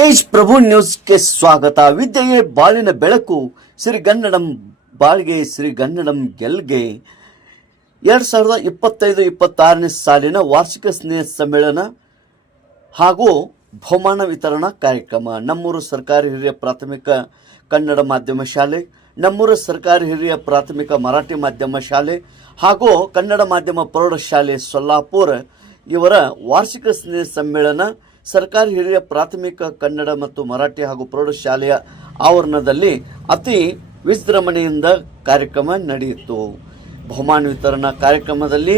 ತೇಜ್ ಪ್ರಭು ನ್ಯೂಸ್ಗೆ ಸ್ವಾಗತ. ವಿದ್ಯೆಯೇ ಬಾಳಿನ ಬೆಳಕು ಶ್ರೀಗನ್ನಡಂ ಬಾಳ್ಗೆ ಶ್ರೀಗನ್ನಡಂ ಗೆಲ್ಗೆ. ಎರಡು ಸಾವಿರದ ಇಪ್ಪತ್ತೈದು, ಇಪ್ಪತ್ತಾರನೇ ಸಾಲಿನ ವಾರ್ಷಿಕ ಸ್ನೇಹ ಸಮ್ಮೇಳನ ಹಾಗೂ ಬಹುಮಾನ ವಿತರಣಾ ಕಾರ್ಯಕ್ರಮ. ನಮ್ಮೂರು ಸರ್ಕಾರಿ ಹಿರಿಯ ಪ್ರಾಥಮಿಕ ಕನ್ನಡ ಮಾಧ್ಯಮ ಶಾಲೆ, ನಮ್ಮೂರು ಸರ್ಕಾರಿ ಹಿರಿಯ ಪ್ರಾಥಮಿಕ ಮರಾಠಿ ಮಾಧ್ಯಮ ಶಾಲೆ ಹಾಗೂ ಕನ್ನಡ ಮಾಧ್ಯಮ ಪ್ರೌಢಶಾಲೆ ಸೊಲ್ಲಾಪುರ ಇವರ ವಾರ್ಷಿಕ ಸ್ನೇಹ ಸಮ್ಮೇಳನ ಸರ್ಕಾರಿ ಹಿರಿಯ ಪ್ರಾಥಮಿಕ ಕನ್ನಡ ಮತ್ತು ಮರಾಠಿ ಹಾಗೂ ಪ್ರೌಢಶಾಲೆಯ ಆವರಣದಲ್ಲಿ ಅತಿ ವಿಜೃಂಭಣೆಯಿಂದ ಕಾರ್ಯಕ್ರಮ ನಡೆಯಿತು. ಬಹುಮಾನ ವಿತರಣಾ ಕಾರ್ಯಕ್ರಮದಲ್ಲಿ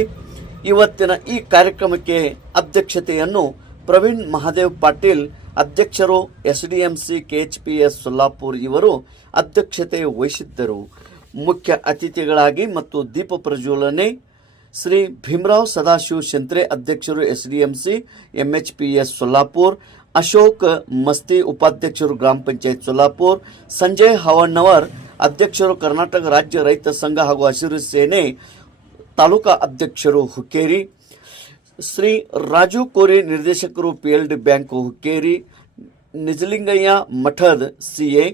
ಇವತ್ತಿನ ಈ ಕಾರ್ಯಕ್ರಮಕ್ಕೆ ಅಧ್ಯಕ್ಷತೆಯನ್ನು ಪ್ರವೀಣ್ ಮಹಾದೇವ್ ಪಾಟೀಲ್, ಅಧ್ಯಕ್ಷರು S D M C KH P S Solapur ಇವರು ಅಧ್ಯಕ್ಷತೆ ವಹಿಸಿದ್ದರು. ಮುಖ್ಯ ಅತಿಥಿಗಳಾಗಿ ಮತ್ತು ದೀಪ ಪ್ರಜ್ವಲನೆ ಶ್ರೀ ಭೀಮರಾವ್ ಸದಾಶಿವ ಶಂತ್ರೆ ಅಧ್ಯಕ್ಷರು ಎಸ್ಡಿಎಂಸಿ, ಎಂಎಚ್ಪಿಎಸ್ ಸೊಲ್ಲಾಪುರ್, ಅಶೋಕ್ ಮಸ್ತಿ ಉಪಾಧ್ಯಕ್ಷರು ಗ್ರಾಮ ಪಂಚಾಯತ್ ಸೊಲ್ಲಾಪುರ್, ಸಂಜಯ್ ಹವಣ್ಣವರ್ ಅಧ್ಯಕ್ಷರು ಕರ್ನಾಟಕ ರಾಜ್ಯ ರೈತ ಸಂಘ ಹಾಗೂ ಹಸಿರು ಸೇನೆ ತಾಲೂಕಾ ಅಧ್ಯಕ್ಷರು ಹುಕ್ಕೇರಿ, ಶ್ರೀ ರಾಜು ಕೋರಿ ನಿರ್ದೇಶಕರು P L D bank Hukkeri, Nijalingayya Mathad CA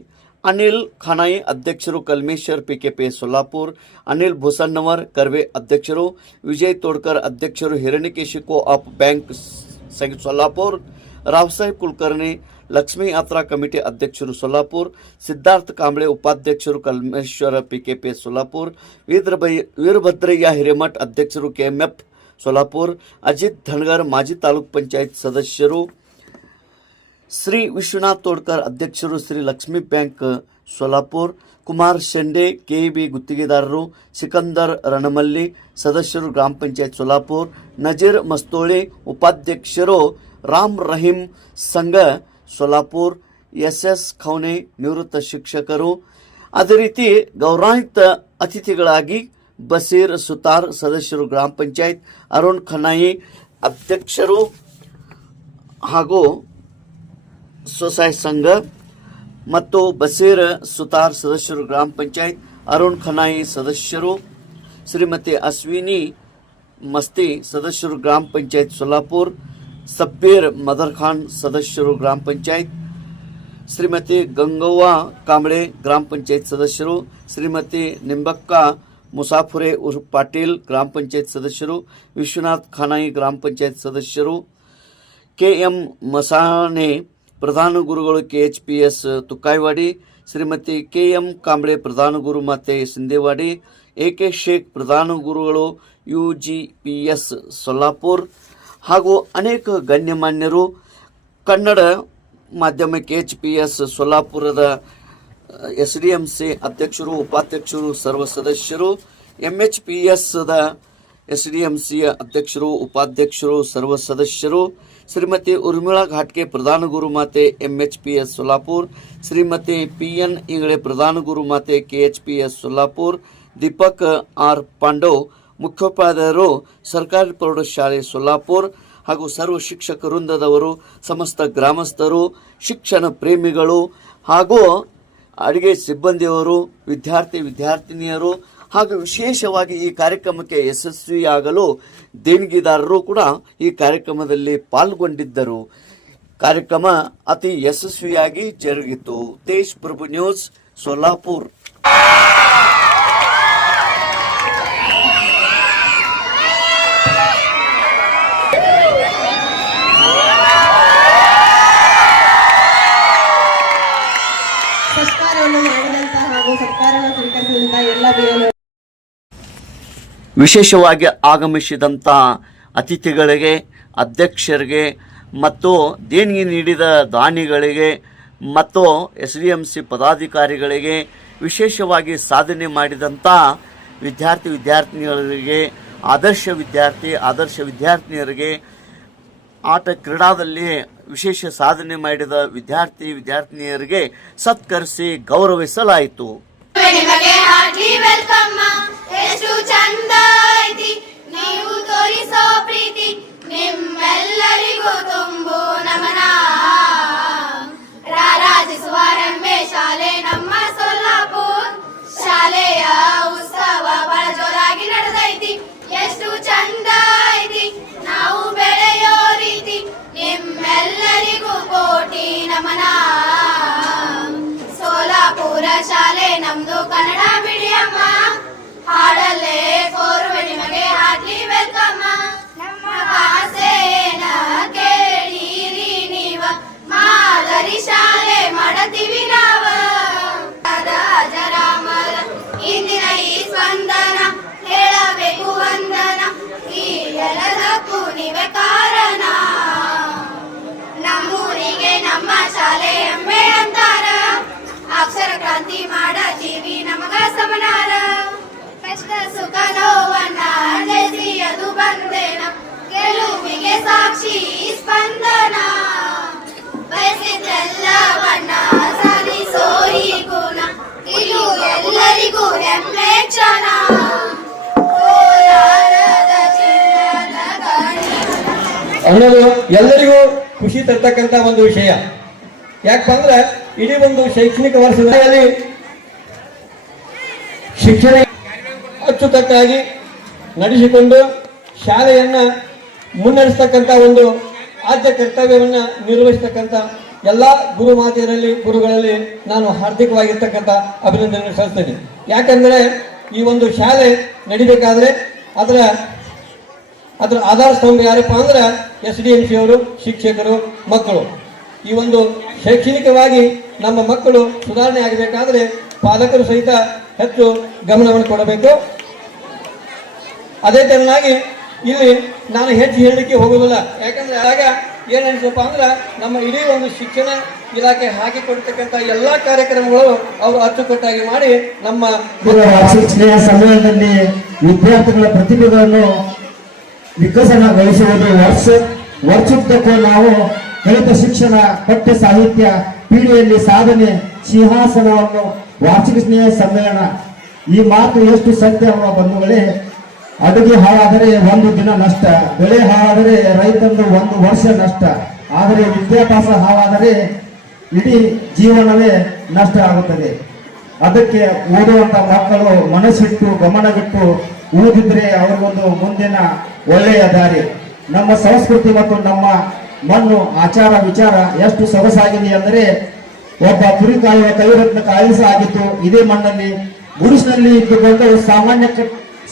Anil Khanai ಅಧ್ಯಕ್ಷರು ಕಲ್ಮೇಶ್ವರ್ ಪಿಕೆಪಿ ಸೊಲ್ಲಾಪುರ್ ಅನಿಲ್ ಭೂಸನ್ನವರ್ ಕರ್ವೆ ಅಧ್ಯಕ್ಷರು ವಿಜಯ್ ತೋಡ್ಕರ್ ಅಧ್ಯಕ್ಷರು ಹಿರಣ್ಯಕೇಶಿ ಕೋ ಆಪ್ ಬ್ಯಾಂಕ್ ಸಂಘ ಸೊಲ್ಲಾಪುರ್ ರಾವ್ಸಾಹೇಬ್ ಕುಲಕರ್ಣಿ ಲಕ್ಷ್ಮೀ ಯಾತ್ರಾ ಕಮಿಟಿ ಅಧ್ಯಕ್ಷರು ಸೊಲ್ಲಾಪುರ್ ಸಿದ್ಧಾರ್ಥ ಕಾಂಬ್ಳೆ ಉಪಾಧ್ಯಕ್ಷರು ಕಲ್ಮೇಶ್ವರ ಪಿಕೆಪಿ ಸೊಲ್ಲಾಪುರ್ ವೀರಭೈ ವೀರಭದ್ರಯ್ಯ ಹಿರೇಮಠ್ ಅಧ್ಯಕ್ಷರು ಕೆಎಂಎಫ್ ಸೊಲ್ಲಾಪುರ್ ಅಜಿತ್ ಧನ್ಗರ್ ಮಾಜಿ ತಾಲೂಕ್ ಪಂಚಾಯತ್ ಸದಸ್ಯರು ಶ್ರೀ ವಿಶ್ವನಾಥ್ ತೋಡ್ಕರ್ ಅಧ್ಯಕ್ಷರು ಶ್ರೀ ಲಕ್ಷ್ಮೀ ಬ್ಯಾಂಕ್ ಸೋಲಾಪುರ್, ಕುಮಾರ್ ಶೆಂಡೆ, ಕೆಇಬಿ ಗುತ್ತಿಗೆದಾರರು ಸಿಕಂದರ್ ರಣಮಲ್ಲಿ, ಸದಸ್ಯರು ಗ್ರಾಮ ಪಂಚಾಯತ್ ಸೋಲಾಪುರ್, ನಜೀರ್ ಮಸ್ತೋಳಿ, ಉಪಾಧ್ಯಕ್ಷರು ರಾಮ್ ರಹೀಂ ಸಂಘ ಸೋಲಾಪುರ್ ಎಸ್ ಎಸ್ ಖೌನೆ ನಿವೃತ್ತ ಶಿಕ್ಷಕರು. ಅದೇ ರೀತಿ ಗೌರವಾನ್ವಿತ ಅತಿಥಿಗಳಾಗಿ ಬಸೀರ್ ಸುತಾರ್ ಸದಸ್ಯರು ಗ್ರಾಮ ಪಂಚಾಯತ್, ಅರುಣ್ ಖನಾಯಿ ಅಧ್ಯಕ್ಷರು ಹಾಗೂ ಸ್ವಸಹಾಯ ಸಂಘ ಮತ್ತು ಬಸೀರ್ ಸುತಾರ್ ಸದಸ್ಯರು ಗ್ರಾಮ ಪಂಚಾಯತ್, ಅರುಣ್ ಖನಾಯಿ ಸದಸ್ಯರು, ಶ್ರೀಮತಿ ಅಶ್ವಿನಿ ಮಸ್ತಿ ಸದಸ್ಯರು ಗ್ರಾಮ ಪಂಚಾಯತ್ ಸೊಲ್ಲಾಪುರ್ ಸಬ್ಬೀರ್ ಮದರ್ ಖಾನ್ ಸದಸ್ಯರು ಗ್ರಾಮ ಪಂಚಾಯತ್, ಶ್ರೀಮತಿ ಗಂಗವ್ವ ಕಾಂಬಳೆ ಗ್ರಾಮ ಪಂಚಾಯತ್ ಸದಸ್ಯರು, ಶ್ರೀಮತಿ ನಿಂಬಕ್ಕ ಮುಸಾಫುರೆ ಉರ್ ಪಾಟೀಲ್ ಗ್ರಾಮ ಪಂಚಾಯತ್ ಸದಸ್ಯರು, ವಿಶ್ವನಾಥ್ ಖಾನಾಯಿ ಗ್ರಾಮ ಪಂಚಾಯತ್ ಸದಸ್ಯರು, ಕೆ ಕೆಎಂ ಮಸಾನೆ ಪ್ರಧಾನ ಗುರುಗಳು K H P S Tukaiwadi Shrimati K M Kamble ಪ್ರಧಾನ ಗುರು ಮತ್ತೆ ಸಿಂಧೇವಾಡಿ ಎ ಕೆ ಶೇಖ್ ಪ್ರಧಾನ ಗುರುಗಳು U G P S Solapur ಹಾಗೂ ಅನೇಕ ಗಣ್ಯಮಾನ್ಯರು ಕನ್ನಡ ಮಾಧ್ಯಮ ಕೆ ಎಚ್ ಪಿ ಎಸ್ ಸೊಲ್ಲಾಪುರದ ಎಸ್ ಡಿ ಎಂ ಸಿ ಅಧ್ಯಕ್ಷರು, ಉಪಾಧ್ಯಕ್ಷರು, ಸರ್ವ ಸದಸ್ಯರು ಎಂ ಎಚ್ ಪಿ ಎಸ್ ದ ಎಸ್ ಡಿ ಎಂ ಸಿಯ ಅಧ್ಯಕ್ಷರು, ಉಪಾಧ್ಯಕ್ಷರು, ಸರ್ವ ಸದಸ್ಯರು ಶ್ರೀಮತಿ ಉರ್ಮಿಳಾ ಘಾಟ್ಗೆ ಪ್ರಧಾನ ಗುರುಮಾತೆ M H P S Solapur, Shrimati P N Ingale ಪ್ರಧಾನ ಗುರುಮಾತೆ K H P S Solapur, Deepak R Pandav ಮುಖ್ಯೋಪಾಧ್ಯಾಯರು, ಸರ್ಕಾರಿ ಪ್ರೌಢಶಾಲೆ ಸೊಲ್ಲಾಪುರ್ ಹಾಗೂ ಸರ್ವ ಶಿಕ್ಷಕ ವೃಂದದವರು, ಸಮಸ್ತ ಗ್ರಾಮಸ್ಥರು, ಶಿಕ್ಷಣ ಪ್ರೇಮಿಗಳು ಹಾಗೂ ಅಡುಗೆ ಸಿಬ್ಬಂದಿಯವರು, ವಿದ್ಯಾರ್ಥಿ ವಿದ್ಯಾರ್ಥಿನಿಯರು ಹಾಗೂ ವಿಶೇಷವಾಗಿ ಈ ಕಾರ್ಯಕ್ರಮಕ್ಕೆ ಯಶಸ್ವಿಯಾಗಲು ದೇಣಿಗೆದಾರರು ಕೂಡ ಈ ಕಾರ್ಯಕ್ರಮದಲ್ಲಿ ಪಾಲ್ಗೊಂಡಿದ್ದರು. ಕಾರ್ಯಕ್ರಮ ಅತಿ ಯಶಸ್ವಿಯಾಗಿ ಜರುಗಿತು. ತೇಜ್ ಪ್ರಭು ನ್ಯೂಸ್ ಸೊಲ್ಲಾಪುರ್ ವಿಶೇಷವಾಗಿ ಆಗಮಿಸಿದಂಥ ಅತಿಥಿಗಳಿಗೆ, ಅಧ್ಯಕ್ಷರಿಗೆ ಮತ್ತು ದೇಣಿಗೆ ನೀಡಿದ ದಾನಿಗಳಿಗೆ ಮತ್ತು ಎಸ್ ಡಿ ಎಂ ಸಿ ಪದಾಧಿಕಾರಿಗಳಿಗೆ ವಿಶೇಷವಾಗಿ ಸಾಧನೆ ಮಾಡಿದಂಥ ವಿದ್ಯಾರ್ಥಿ ವಿದ್ಯಾರ್ಥಿನಿಯರಿಗೆ ಆದರ್ಶ ವಿದ್ಯಾರ್ಥಿ, ಆದರ್ಶ ವಿದ್ಯಾರ್ಥಿನಿಯರಿಗೆ ಆಟ ಕ್ರೀಡಾದಲ್ಲಿ ವಿಶೇಷ ಸಾಧನೆ ಮಾಡಿದ ವಿದ್ಯಾರ್ಥಿ ವಿದ್ಯಾರ್ಥಿನಿಯರಿಗೆ ಸತ್ಕರಿಸಿ ಗೌರವಿಸಲಾಯಿತು. ನಿಮಗೆ ಹಾರ್ಟ್ಲಿ ವೆಲ್ಕಮ್ ಎಷ್ಟು ಚಂದ ಐತಿ ನೀವು ತೋರಿಸೋ ಪ್ರೀತಿ ನಿಮ್ಮೆಲ್ಲರಿಗೂ ತುಂಬು ನಮನ ರಾರಾಜಿಸುವ ರೆಂಬೆ ಶಾಲೆ ನೋವನ್ನ पाडले ಸಾಕ್ಷಿ ಸ್ಪಂದನ. ಬಯಸಿದ್ದೆಲ್ಲವನ್ನ ಸಾಧಿಸೋ ಈ ಗುಣ. ಇದು ಎಲ್ಲರಿಗೂ ಹೆಮ್ಮೆ ಕ್ಷಣ ಅನ್ನೋದು ಎಲ್ಲರಿಗೂ ಖುಷಿ ತರ್ತಕ್ಕಂಥ ಒಂದು ವಿಷಯ. ಯಾಕಂದ್ರೆ ಇಡೀ ಒಂದು ಶೈಕ್ಷಣಿಕ ವರ್ಷದಲ್ಲಿ ಶಿಕ್ಷಣ ಅಚ್ಚುತಕ್ಕಾಗಿ ನಡೆಸಿಕೊಂಡು ಶಾಲೆಯನ್ನ ಮುನ್ನಡೆಸ್ತಕ್ಕಂಥ ಒಂದು ಆದ್ಯ ಕರ್ತವ್ಯವನ್ನ ನಿರ್ವಹಿಸ್ತಕ್ಕಂಥ ಎಲ್ಲ ಗುರು ಮಾತೆಯರಲ್ಲಿ, ಗುರುಗಳಲ್ಲಿ ನಾನು ಹಾರ್ದಿಕವಾಗಿರ್ತಕ್ಕಂಥ ಅಭಿನಂದನೆ ಸಲ್ಲಿಸ್ತೇನೆ. ಯಾಕಂದ್ರೆ ಈ ಒಂದು ಶಾಲೆ ನಡಿಬೇಕಾದ್ರೆ ಅದರ ಅದರ ಆಧಾರ ಸ್ತಂಭ ಯಾರಪ್ಪ ಅಂದ್ರೆ ಎಸ್ ಡಿ ಎಂ ಸಿ ಅವರು, ಶಿಕ್ಷಕರು, ಮಕ್ಕಳು. ಈ ಒಂದು ಶೈಕ್ಷಣಿಕವಾಗಿ ನಮ್ಮ ಮಕ್ಕಳು ಸುಧಾರಣೆ ಆಗಬೇಕಾದ್ರೆ ಪಾಲಕರು ಸಹಿತ ಹೆಚ್ಚು ಗಮನವನ್ನು ಕೊಡಬೇಕು. ಅದೇ ತೆರನಾಗಿ ಇಲ್ಲಿ ನಾನು ಹೆಚ್ಚು ಹೇಳಲಿಕ್ಕೆ ಹೋಗೋದಿಲ್ಲ ಯಾಕಂದ್ರೆ ಆಗ ಏನ್ ಅಂದ್ರೆ ನಮ್ಮ ಇಡೀ ಒಂದು ಶಿಕ್ಷಣ ಇಲಾಖೆ ಹಾಕಿಕೊಡ್ತಕ್ಕಂಥ ಎಲ್ಲ ಕಾರ್ಯಕ್ರಮಗಳು ಅವರು ಅಚ್ಚುಕಟ್ಟಾಗಿ ಮಾಡಿ ನಮ್ಮ ಶಿಕ್ಷಣ ಸಮಯದಲ್ಲಿ ವಿದ್ಯಾರ್ಥಿಗಳ ಪ್ರತಿಭೆಗಳನ್ನು ವಿಕಸನಗೊಳಿಸುವುದು ವರ್ಷ ವರ್ಷಕ್ಕೆ ನಾವು ಕಲಿತ ಶಿಕ್ಷಣ, ಪಠ್ಯ ಸಾಹಿತ್ಯ, ಪೀಳಿಗೆಯಲ್ಲಿ ಸಾಧನೆ, ಸಿಂಹಾಸನವನ್ನು ವಾರ್ಷಿಕ ಸ್ನೇಹ ಸಮ್ಮೇಳನ. ಈ ಮಾತು ಎಷ್ಟು ಸತ್ಯ ಬಂಧುಗಳೇ ಅಡುಗೆ ಹಾಳಾದರೆ ಒಂದು ದಿನ ನಷ್ಟ, ಬೆಳೆ ಹಾಳಾದರೆ ರೈತಂದು ಒಂದು ವರ್ಷ ನಷ್ಟ. ಆದರೆ ವಿದ್ಯಾಭ್ಯಾಸ ಹಾಳಾದರೆ ಇಡೀ ಜೀವನವೇ ನಷ್ಟ ಆಗುತ್ತದೆ. ಅದಕ್ಕೆ ಓದುವಂತ ಮಕ್ಕಳು ಮನಸ್ಸಿಟ್ಟು ಗಮನವಿಟ್ಟು ಓದಿದ್ರೆ ಅವ್ರಿಗೊಂದು ಮುಂದಿನ ಒಳ್ಳೆಯ ದಾರಿ. ನಮ್ಮ ಸಂಸ್ಕೃತಿ ಮತ್ತು ನಮ್ಮ ಮಣ್ಣು, ಆಚಾರ, ವಿಚಾರ ಎಷ್ಟು ಸೊಗಸಾಗಿದೆ ಅಂದರೆ ಒಬ್ಬ ಕುರಿ ಕಾಯುವ ಕೈರತ್ನ ಕಾಯಿಸ ಆಗಿತ್ತು ಇದೇ ಮಣ್ಣಲ್ಲಿ, ಗುಡಿಸಿನಲ್ಲಿ ಇದ್ದುಕೊಂಡು ಸಾಮಾನ್ಯ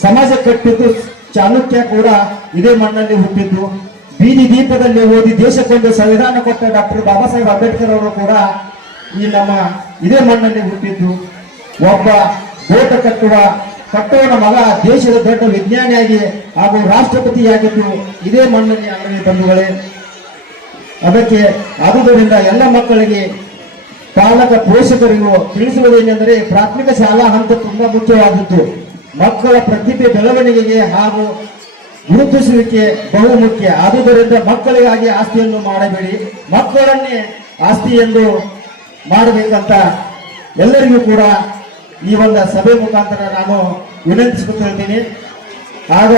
ಸಮಾಜ ಕಟ್ಟಿದ್ದು ಚಾಲುಕ್ಯ ಕೂಡ ಇದೇ ಮಣ್ಣಲ್ಲಿ ಹುಟ್ಟಿದ್ದು. ಬೀದಿ ದೀಪದಲ್ಲಿ ಓದಿ ದೇಶಕ್ಕೊಂದು ಸಂವಿಧಾನ ಕೊಟ್ಟ ಡಾಕ್ಟರ್ ಬಾಬಾ ಸಾಹೇಬ್ ಅಂಬೇಡ್ಕರ್ ಅವರು ಕೂಡ ಈ ನಮ್ಮ ಇದೇ ಮಣ್ಣಲ್ಲಿ ಹುಟ್ಟಿದ್ದು. ಒಬ್ಬ ಬೋಟ ಕಟ್ಟುವ, ಕಟ್ಟುವನ ಮಗ ದೇಶದ ದೊಡ್ಡ ವಿಜ್ಞಾನಿಯಾಗಿ ಹಾಗೂ ರಾಷ್ಟ್ರಪತಿಯಾಗಿದ್ದು ಇದೇ ಮಣ್ಣಲ್ಲಿ ಅಂಗಡಿ ಬಂಧುಗಳೇ. ಅದಕ್ಕೆ ಆದುದರಿಂದ ಎಲ್ಲ ಮಕ್ಕಳಿಗೆ ಪಾಲಕ ಪೋಷಕರಿಗೂ ತಿಳಿಸುವುದೇನೆಂದರೆ ಪ್ರಾಥಮಿಕ ಶಾಲಾ ಹಂತ ತುಂಬಾ ಮುಖ್ಯವಾದದ್ದು. ಮಕ್ಕಳ ಪ್ರತಿಭೆ ಬೆಳವಣಿಗೆಗೆ ಹಾಗೂ ಗುರುತಿಸುವಿಕೆ ಬಹು ಮುಖ್ಯ. ಆದುದರಿಂದ ಮಕ್ಕಳಿಗಾಗಿ ಆಸ್ತಿಯನ್ನು ಮಾಡಬೇಡಿ. ಮಕ್ಕಳನ್ನೇ ಆಸ್ತಿ ಎಂದು ಮಾಡಬೇಕಂತ ಎಲ್ಲರಿಗೂ ಕೂಡ ಈ ಒಂದು ಸಭೆ ಮುಖಾಂತರ ನಾನು ವಿನಂತಿಸಿಕೊಳ್ತೀನಿ ಆಗ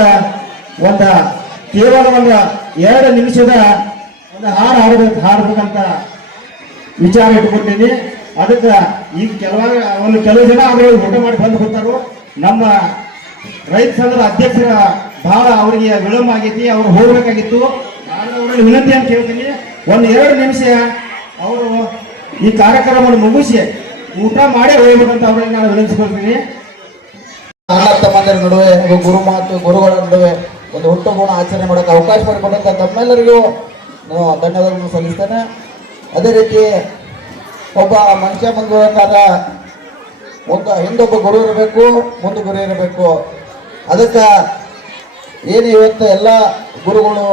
ಒಂದು ಕೇವಲ ಒಂದು ಎರಡು ನಿಮಿಷದ ಒಂದು ಹಾಡು ಹಾಡಬೇಕು, ಹಾಡಬೇಕಂತ ವಿಚಾರ ಇಟ್ಕೊಂಡಿನಿ ಅದಕ್ಕೆ ಈಗ ಕೆಲವಾಗ, ಒಂದು ಕೆಲವು ಜನ ಅವರು ಊಟ ಮಾಡಿ ಬಂದು ಹೋಗ್ತಾರೋ ನಮ್ಮ ರೈತ ಸಂಘದ ಅಧ್ಯಕ್ಷರ ಬಹಳ ಅವರಿಗೆ ವಿಳಂಬ ಆಗೈತಿ, ಅವ್ರು ಹೋಗ್ಬೇಕಾಗಿತ್ತು. ನಾನು ಅವ್ರಲ್ಲಿ ವಿನಂತಿ ಅಂತ ಹೇಳ್ತೀನಿ. ಒಂದು ಎರಡು ನಿಮಿಷ ಅವರು ಈ ಕಾರ್ಯಕ್ರಮವನ್ನು ಮುಗಿಸಿ ಊಟ ಮಾಡೇ ಹೋಗ್ಬೇಕಂತ ಅವರಲ್ಲಿ ನಾನು ವಿನಂತಿಸ್ಕೊಳ್ತೀನಿ. ಅಣ್ಣ, ತಮ್ಮಂದಿರ ನಡುವೆ ಗುರು ಮಾತು, ಗುರುಗಳ ನಡುವೆ ಒಂದು ಹುಟ್ಟುಗುಣ ಆಚರಣೆ ಮಾಡೋಕೆ ಅವಕಾಶ ಮಾಡಿಕೊಟ್ಟಂತ ತಮ್ಮೆಲ್ಲರಿಗೂ ನಾನು ಧನ್ಯವಾದಗಳನ್ನು ಸಲ್ಲಿಸ್ತೇನೆ. ಅದೇ ರೀತಿ ಒಬ್ಬ ಮನುಷ್ಯ ಮುಂದುವರೆಕಾರ ಒಂದು ಹಿಂದೊಬ್ಬ ಗುರು ಇರಬೇಕು, ಮುಂದೆ ಗುರು ಇರಬೇಕು. ಅದಕ್ಕೆ ಏನು ಇವತ್ತು ಎಲ್ಲ ಗುರುಗಳು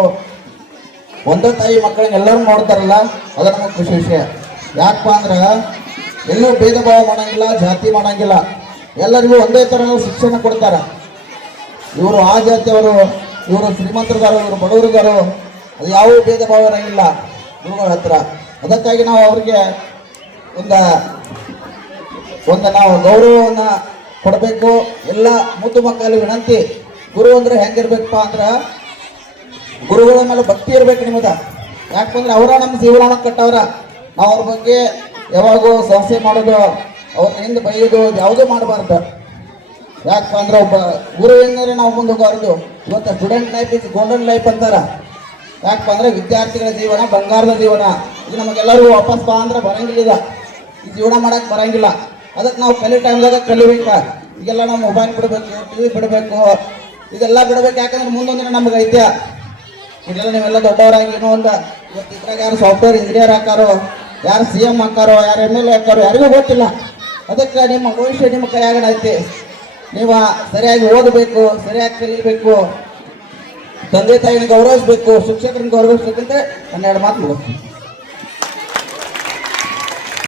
ಒಂದೇ ತಾಯಿ ಮಕ್ಕಳನ್ನ ಎಲ್ಲರೂ ನೋಡ್ತಾರಲ್ಲ, ಅದು ನಮಗೆ ಖುಷಿ ವಿಷಯ. ಯಾಕಪ್ಪ ಅಂದ್ರೆ ಎಲ್ಲೂ ಭೇದ ಭಾವ ಮಾಡಂಗಿಲ್ಲ, ಜಾತಿ ಮಾಡಂಗಿಲ್ಲ. ಎಲ್ಲರಿಗೂ ಒಂದೇ ಥರ ಶಿಕ್ಷಣ ಕೊಡ್ತಾರೆ. ಇವರು ಆ ಜಾತಿಯವರು, ಇವರು ಶ್ರೀಮಂತರಿದಾರೋ, ಇವರು ಬಡವರಿದಾರೋ, ಅದು ಯಾವ ಭೇದ ಭಾವ ಇರಂಗಿಲ್ಲ ಗುರುಗಳ ಹತ್ರ. ಅದಕ್ಕಾಗಿ ನಾವು ಅವ್ರಿಗೆ ಒಂದು ಒಂದು ನಾವು ಗೌರವವನ್ನು ಕೊಡಬೇಕು, ಎಲ್ಲ ಮುದ್ದು ಮಕ್ಕಳು ವಿನಂತಿ. ಗುರು ಅಂದ್ರೆ ಹೆಂಗಿರ್ಬೇಕಪ್ಪ ಅಂದ್ರೆ ಗುರುಗಳ ಮೇಲೆ ಭಕ್ತಿ ಇರ್ಬೇಕು ನಿಮ್ಮದ. ಯಾಕಂದ್ರೆ ಅವರ ನಮ್ಮ ಜೀವನ ಕಟ್ಟವ್ರ. ನಾವು ಅವ್ರ ಬಗ್ಗೆ ಯಾವಾಗೂ ಸಂಸ್ಥೆ ಮಾಡೋದು ಅವ್ರ ಹಿಂದೆ ಬೈಯೋದು, ಯಾವುದೂ ಮಾಡಬಾರ್ದು. ಯಾಕಪ್ಪ ಅಂದ್ರೆ ಒಬ್ಬ ಗುರು ಎಂದರೆ ನಾವು ಮುಂದೆ ಹೋಗಬಾರ್ದು ಇವತ್ತು student life is golden life ಅಂತಾರ. ಯಾಕಪ್ಪ ಅಂದ್ರೆ ವಿದ್ಯಾರ್ಥಿಗಳ ಜೀವನ, ಬಂಗಾರದ ಜೀವನ. ಇದು ನಮಗೆಲ್ಲರಿಗೂ ವಾಪಸ್ ಬಾ ಅಂದ್ರೆ ಬರಂಗಿಲ್ಲ. ಈ ಜೀವನ ಮಾಡಕ್ಕೆ ಬರಂಗಿಲ್ಲ. ಅದಕ್ಕೆ ನಾವು ಕಲಿ ಟೈಮ್ದಾಗ ಕಲಿಬೇಕ ಈಗೆಲ್ಲ ನಾವು ಮೊಬೈಲ್ ಬಿಡಬೇಕು ಟಿವಿ ಬಿಡಬೇಕು ಇದೆಲ್ಲ ಬಿಡಬೇಕು ಯಾಕಂದ್ರೆ ಮುಂದೊಂದಿನ ನಮ್ಗೆ ಐತೆ ಇದೆಲ್ಲ ನೀವೆಲ್ಲ ದೊಡ್ಡವರಾಗಿ ಏನೋ ಒಂದು ಇವತ್ತು ಇದ್ರಾಗ ಯಾರು ಸಾಫ್ಟ್ವೇರ್ ಇಂಜಿನಿಯರ್ ಹಾಕಾರೋ ಯಾರು ಸಿ ಎಂ ಹಾಕಾರೋ ಯಾರು ಎಂ ಎಲ್ ಎ ಹಾಕಾರೋ ಯಾರಿಗೂ ಗೊತ್ತಿಲ್ಲ. ಅದಕ್ಕೆ ನಿಮ್ಮ ಭವಿಷ್ಯ ನಿಮ್ಮ ಕೈಯಾಗ ಐತಿ. ನೀವು ಸರಿಯಾಗಿ ಓದಬೇಕು, ಸರಿಯಾಗಿ ಕಲಿಬೇಕು, ತಂದೆ ತಾಯಿನ ಗೌರವಿಸ್ಬೇಕು, ಶಿಕ್ಷಕರನ್ನ ಗೌರವಿಸ್ಬೇಕಂತ ಹನ್ನೆರಡು ಮಾತು ಮುಗಿಸ್ತೀನಿ.